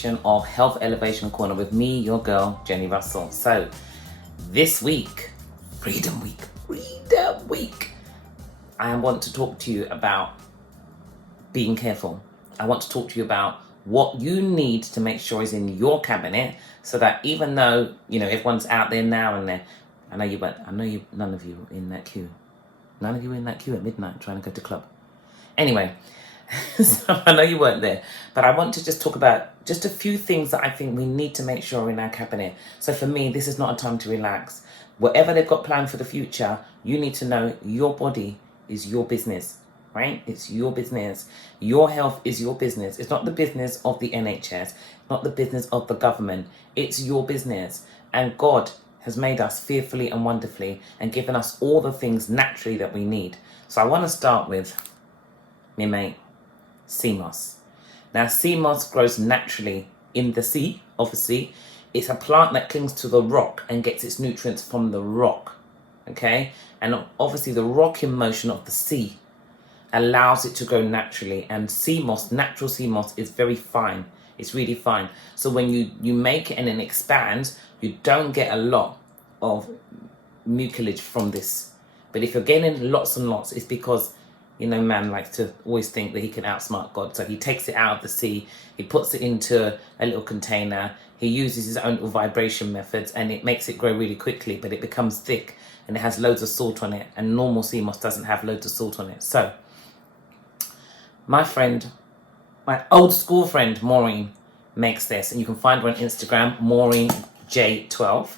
edition of Health Elevation Corner with me, your girl, Jenny Russell. So, this week, Freedom Week, I want to talk to you about being careful. I want to talk to you about what you need to make sure is in your cabinet, so that even though, everyone's out there now and there, none of you in that queue. None of you in that queue at midnight trying to go to club. Anyway, so I know you weren't there, but I want to just talk about just a few things that I think we need to make sure are in our cabinet. So for me, this is not a time to relax. Whatever they've got planned for the future, you need to know your body is your business, right? It's your business. Your health is your business. It's not the business of the NHS, not the business of the government. It's your business. And God has made us fearfully and wonderfully and given us all the things naturally that we need. So I want to start with me mate, sea moss. Now, sea moss grows naturally in the sea, obviously. It's a plant that clings to the rock and gets its nutrients from the rock, okay? And obviously the rocking motion of the sea allows it to grow naturally. And sea moss, natural sea moss, is very fine. It's really fine. So when you make it and it expands, you don't get a lot of mucilage from this. But if you're getting lots and lots, it's because man likes to always think that he can outsmart God. So he takes it out of the sea, he puts it into a little container, he uses his own little vibration methods, and it makes it grow really quickly, but it becomes thick and it has loads of salt on it, and normal sea moss doesn't have loads of salt on it. So my old school friend Maureen makes this, and you can find her on Instagram, Maureen J12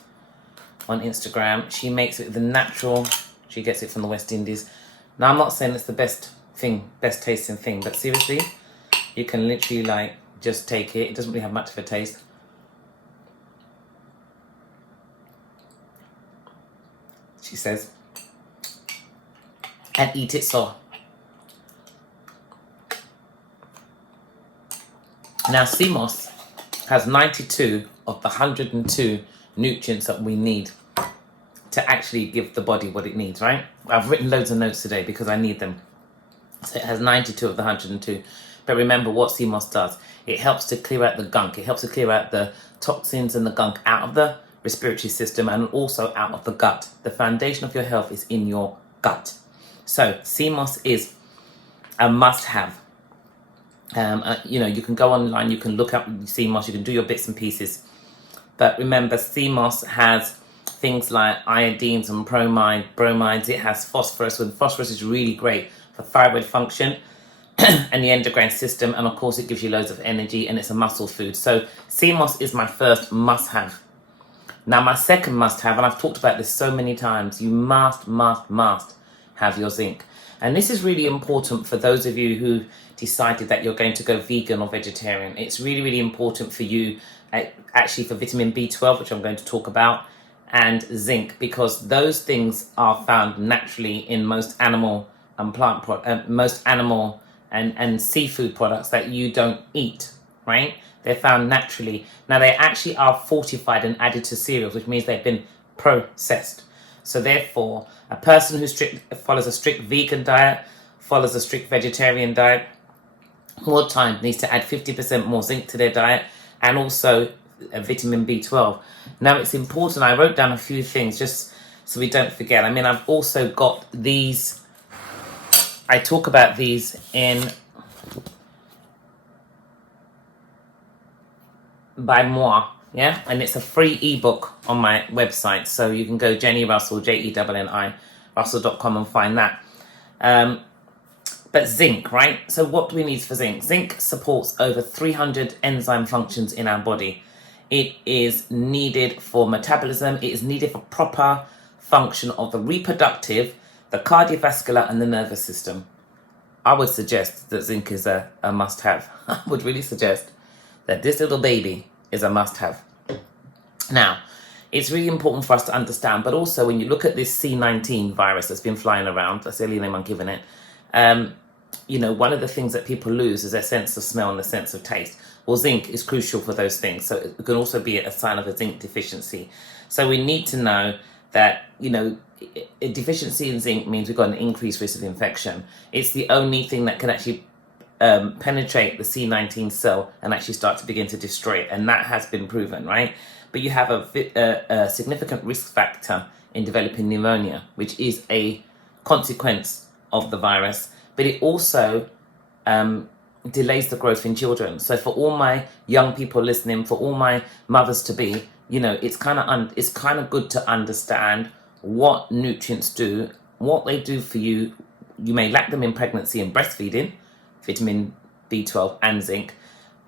on Instagram. She makes it the natural, she gets it from the West Indies. Now, I'm not saying it's the best tasting thing, but seriously, you can literally just take it. It doesn't really have much of a taste. She says, and eat it so. Now, sea moss has 92 of the 102 nutrients that we need to actually give the body what it needs, right? I've written loads of notes today because I need them. So it has 92 of the 102. But remember what sea moss does. It helps to clear out the gunk. It helps to clear out the toxins and the gunk out of the respiratory system and also out of the gut. The foundation of your health is in your gut. So sea moss is a must-have. You can go online, you can look up sea moss, you can do your bits and pieces. But remember, sea moss has things like iodines and bromides. It has phosphorus, and phosphorus is really great for thyroid function and the endocrine system. And of course, it gives you loads of energy, and it's a muscle food. So sea moss is my first must-have. Now, my second must-have, and I've talked about this so many times, you must have your zinc. And this is really important for those of you who decided that you're going to go vegan or vegetarian. It's really, really important for you, actually, for vitamin B12, which I'm going to talk about, and zinc, because those things are found naturally in most animal and most animal and seafood products that you don't eat, right? They're found naturally. Now, they actually are fortified and added to cereals, which means they've been processed. So therefore, a person who follows a strict vegan diet, follows a strict vegetarian diet, all the time needs to add 50% more zinc to their diet, and also vitamin B12. Now, it's important, I wrote down a few things just so we don't forget. I've also got these, I talk about these by moi, yeah? And it's a free ebook on my website. So you can go Jenny Russell, JENNI, Russell.com and find that. But zinc, right? So what do we need for zinc? Zinc supports over 300 enzyme functions in our body. It is needed for metabolism. It is needed for proper function of the reproductive, the cardiovascular, and the nervous system. I would suggest that zinc is a must-have. I would really suggest that this little baby is a must-have. Now, it's really important for us to understand, but also when you look at this C19 virus that's been flying around, that's the only name I'm giving it, one of the things that people lose is their sense of smell and the sense of taste. Well, zinc is crucial for those things. So it can also be a sign of a zinc deficiency. So we need to know that, a deficiency in zinc means we've got an increased risk of infection. It's the only thing that can actually penetrate the C19 cell and actually start to begin to destroy it. And that has been proven, right? But you have a significant risk factor in developing pneumonia, which is a consequence of the virus. But it also delays the growth in children. So for all my young people listening, for all my mothers to be, it's kind of good to understand what nutrients do, what they do for you. You may lack them in pregnancy and breastfeeding, vitamin B12 and zinc.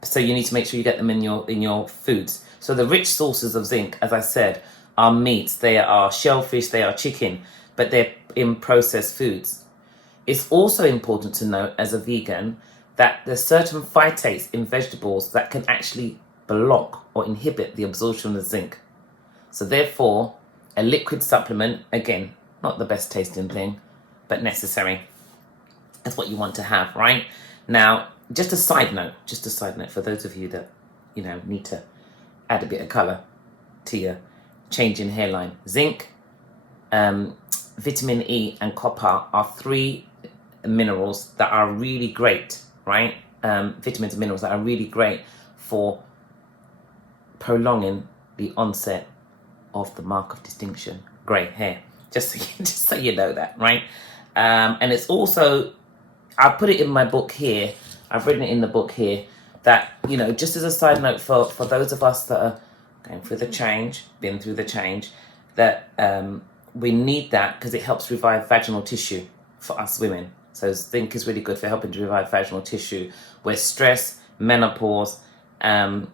So you need to make sure you get them in your foods. So the rich sources of zinc, as I said, are meats, they are shellfish, they are chicken, but they're in processed foods. It's also important to note as a vegan that there's certain phytates in vegetables that can actually block or inhibit the absorption of zinc. So therefore, a liquid supplement, again, not the best tasting thing, but necessary. That's what you want to have, right? Now, just a side note for those of you that, need to add a bit of colour to your change in hairline. Zinc, vitamin E and copper are three minerals that are really great, right? Vitamins and minerals that are really great for prolonging the onset of the mark of distinction, grey hair. Just so you know that, right? And it's also, I put it in my book here, I've written it in the book here, that, just as a side note for those of us that are going through the change, been through the change, that we need that because it helps revive vaginal tissue for us women. So zinc is really good for helping to revive vaginal tissue, where stress, menopause, and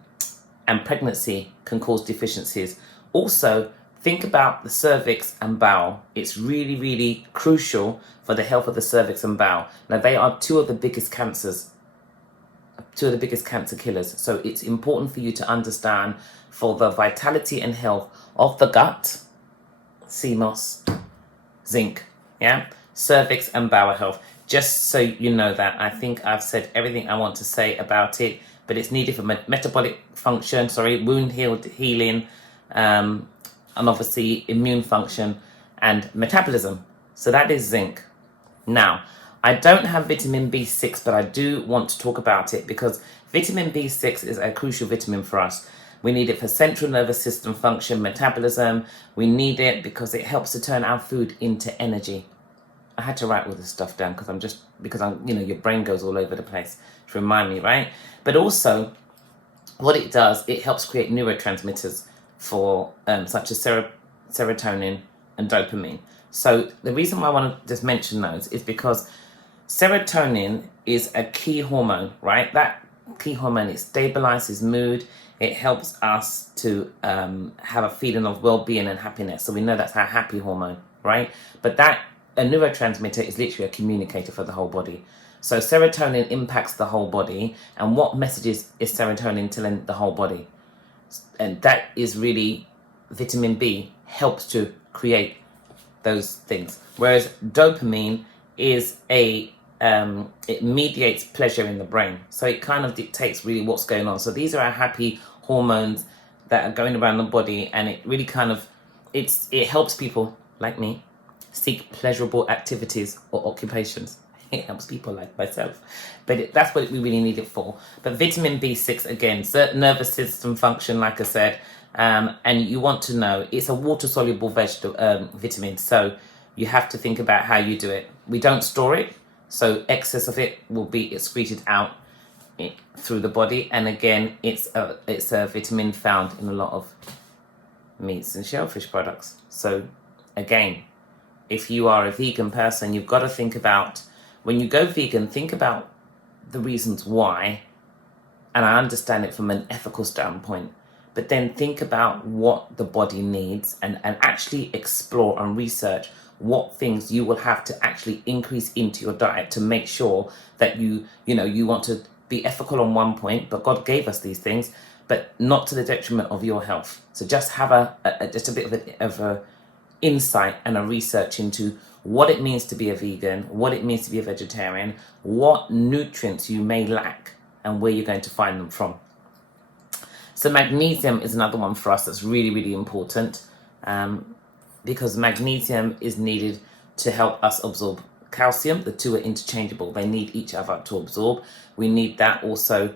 pregnancy can cause deficiencies. Also, think about the cervix and bowel. It's really, really crucial for the health of the cervix and bowel. Now, they are two of the biggest cancer killers. So it's important for you to understand for the vitality and health of the gut, CMOS, zinc, yeah, cervix and bowel health. Just so you know that, I think I've said everything I want to say about it, but it's needed for metabolic function, wound healing, and obviously immune function and metabolism. So that is zinc. Now, I don't have vitamin B6, but I do want to talk about it because vitamin B6 is a crucial vitamin for us. We need it for central nervous system function, metabolism. We need it because it helps to turn our food into energy. I had to write all this stuff down because your brain goes all over the place to remind me, right? But also, what it does, it helps create neurotransmitters for such as serotonin and dopamine. So the reason why I want to just mention those is because serotonin is a key hormone, right? That key hormone, it stabilizes mood. It helps us to have a feeling of well-being and happiness. So we know that's our happy hormone, right? But a neurotransmitter is literally a communicator for the whole body. So serotonin impacts the whole body. And what messages is serotonin telling the whole body? And that is really, vitamin B helps to create those things. Whereas dopamine is it mediates pleasure in the brain. So it kind of dictates really what's going on. So these are our happy hormones that are going around the body, and it really it helps people like me seek pleasurable activities or occupations. It helps people like myself, but that's what we really need it for. But vitamin B6, again, nervous system function, like I said, and you want to know it's a water-soluble vitamin, so you have to think about how you do it. We don't store it, so excess of it will be excreted out through the body, and again, it's a vitamin found in a lot of meats and shellfish products. So again, if you are a vegan person, you've got to think about, when you go vegan, think about the reasons why, and I understand it from an ethical standpoint, but then think about what the body needs and actually explore and research what things you will have to actually increase into your diet to make sure that you want to be ethical on one point, but God gave us these things, but not to the detriment of your health. So just have just a bit of a insight and a research into what it means to be a vegan, what it means to be a vegetarian, what nutrients you may lack, and where you're going to find them from. So magnesium is another one for us that's really, really important, because magnesium is needed to help us absorb calcium. The two are interchangeable. They need each other to absorb. We need that also.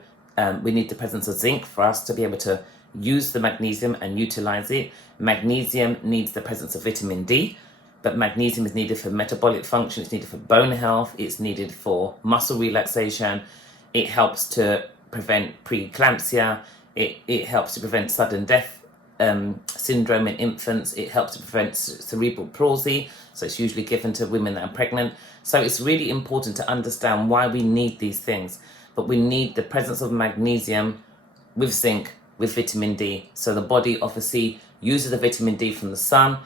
We need the presence of zinc for us to be able to use the magnesium and utilize it. Magnesium needs the presence of vitamin D, but magnesium is needed for metabolic function. It's needed for bone health. It's needed for muscle relaxation. It helps to prevent preeclampsia. It helps to prevent sudden death syndrome in infants. It helps to prevent cerebral palsy. So it's usually given to women that are pregnant. So it's really important to understand why we need these things. But we need the presence of magnesium with zinc, with vitamin D. So the body obviously uses the vitamin D from the sun.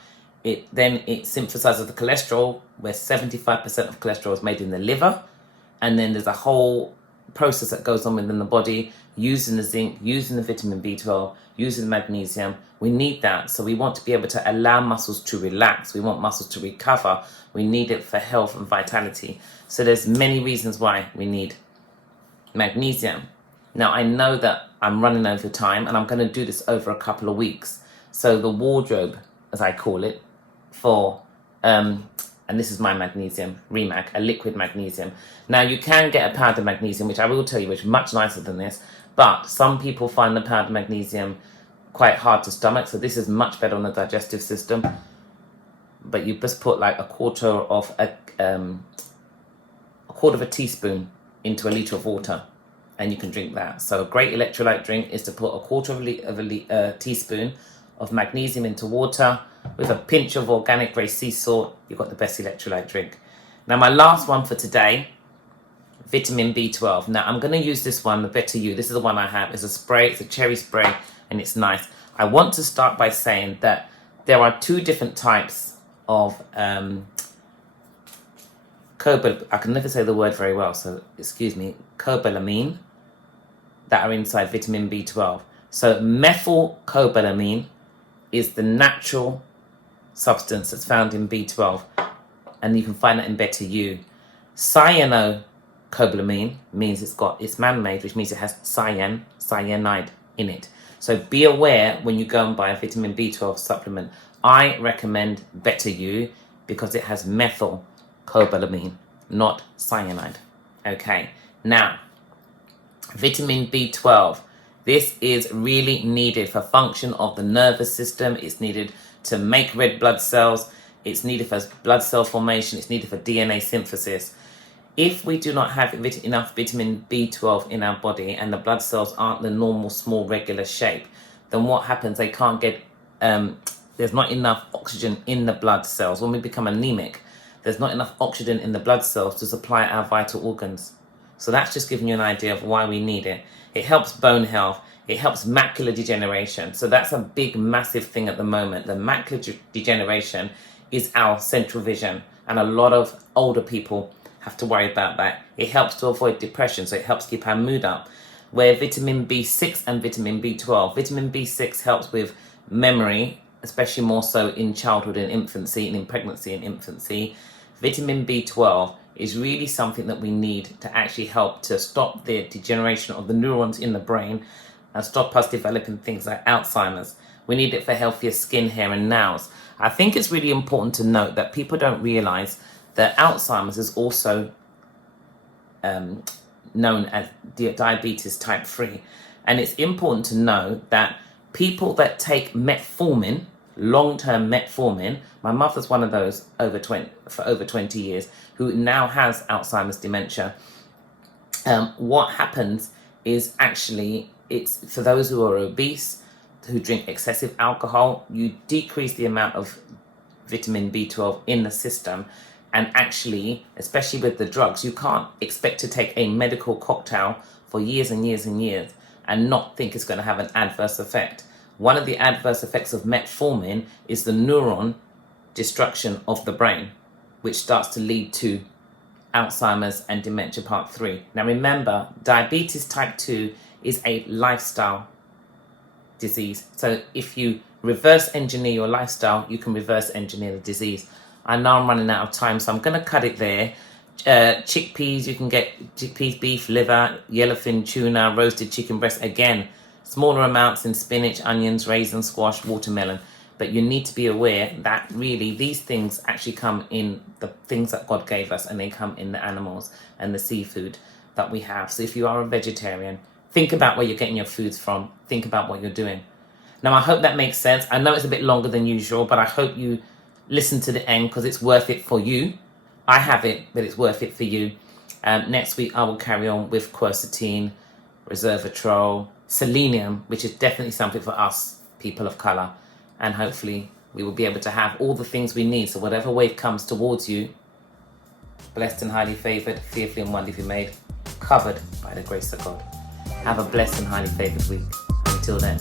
It synthesizes the cholesterol, where 75% of cholesterol is made in the liver. And then there's a whole process that goes on within the body, using the zinc, using the vitamin B12, using the magnesium. We need that. So we want to be able to allow muscles to relax. We want muscles to recover. We need it for health and vitality. So there's many reasons why we need magnesium. Now, I know that I'm running over time, and I'm going to do this over a couple of weeks. So the wardrobe, as I call it, for and this is my magnesium, Remag, a liquid magnesium. Now, you can get a powder magnesium, which I will tell you, which is much nicer than this, but some people find the powder magnesium quite hard to stomach, so this is much better on the digestive system. But you just put like a quarter of a teaspoon into a litre of water, and you can drink that. So a great electrolyte drink is to put a quarter of a teaspoon of magnesium into water with a pinch of organic grey sea salt. You've got the best electrolyte drink. Now, my last one for today, vitamin B12. Now, I'm going to use this one, the Better You. This is the one I have. It's a spray. It's a cherry spray, and it's nice. I want to start by saying that there are two different types of I can never say the word very well, so excuse me, cobalamin, that are inside vitamin B12. So methylcobalamin is the natural substance that's found in B12, and you can find that in Better You. Cyanocobalamin means it's man-made, which means it has cyanide in it. So be aware when you go and buy a vitamin B12 supplement. I recommend Better You because it has methylcobalamin, not cyanide. Okay, now vitamin B12. This is really needed for function of the nervous system. It's needed to make red blood cells. It's needed for blood cell formation. It's needed for DNA synthesis. If we do not have enough vitamin B12 in our body and the blood cells aren't the normal, small, regular shape, then what happens? They can't get, there's not enough oxygen in the blood cells. When we become anemic, there's not enough oxygen in the blood cells to supply our vital organs. So that's just giving you an idea of why we need it. It helps bone health. It helps macular degeneration. So that's a big, massive thing at the moment. The macular degeneration is our central vision. And a lot of older people have to worry about that. It helps to avoid depression. So it helps keep our mood up. Where vitamin B6 and vitamin B12. Vitamin B6 helps with memory, especially more so in childhood and infancy and in pregnancy and infancy. Vitamin B12 is really something that we need to actually help to stop the degeneration of the neurons in the brain and stop us developing things like Alzheimer's. We need it for healthier skin, hair and nails. I think it's really important to note that people don't realize that Alzheimer's is also known as diabetes type 3. And it's important to know that people that take metformin, long-term metformin, my mother's one of those for over 20 years, who now has Alzheimer's dementia. What happens is actually, it's for those who are obese, who drink excessive alcohol, you decrease the amount of vitamin B12 in the system. And actually, especially with the drugs, you can't expect to take a medical cocktail for years and years and years and not think it's going to have an adverse effect. One of the adverse effects of metformin is the neuron destruction of the brain, which starts to lead to Alzheimer's and dementia part 3. Now remember, diabetes type 2 is a lifestyle disease. So if you reverse engineer your lifestyle, you can reverse engineer the disease. I know I'm running out of time, so I'm going to cut it there. Chickpeas, you can get chickpeas, beef, liver, yellowfin tuna, roasted chicken breast. Again, smaller amounts in spinach, onions, raisins, squash, watermelon. But you need to be aware that really these things actually come in the things that God gave us, and they come in the animals and the seafood that we have. So if you are a vegetarian, think about where you're getting your foods from. Think about what you're doing. Now, I hope that makes sense. I know it's a bit longer than usual, but I hope you listen to the end because it's worth it for you. I have it, but it's worth it for you. Next week, I will carry on with quercetin, resveratrol, selenium, which is definitely something for us, people of colour. And hopefully we will be able to have all the things we need. So whatever wave comes towards you, blessed and highly favoured, fearfully and wonderfully made, covered by the grace of God. Have a blessed and highly favoured week. Until then.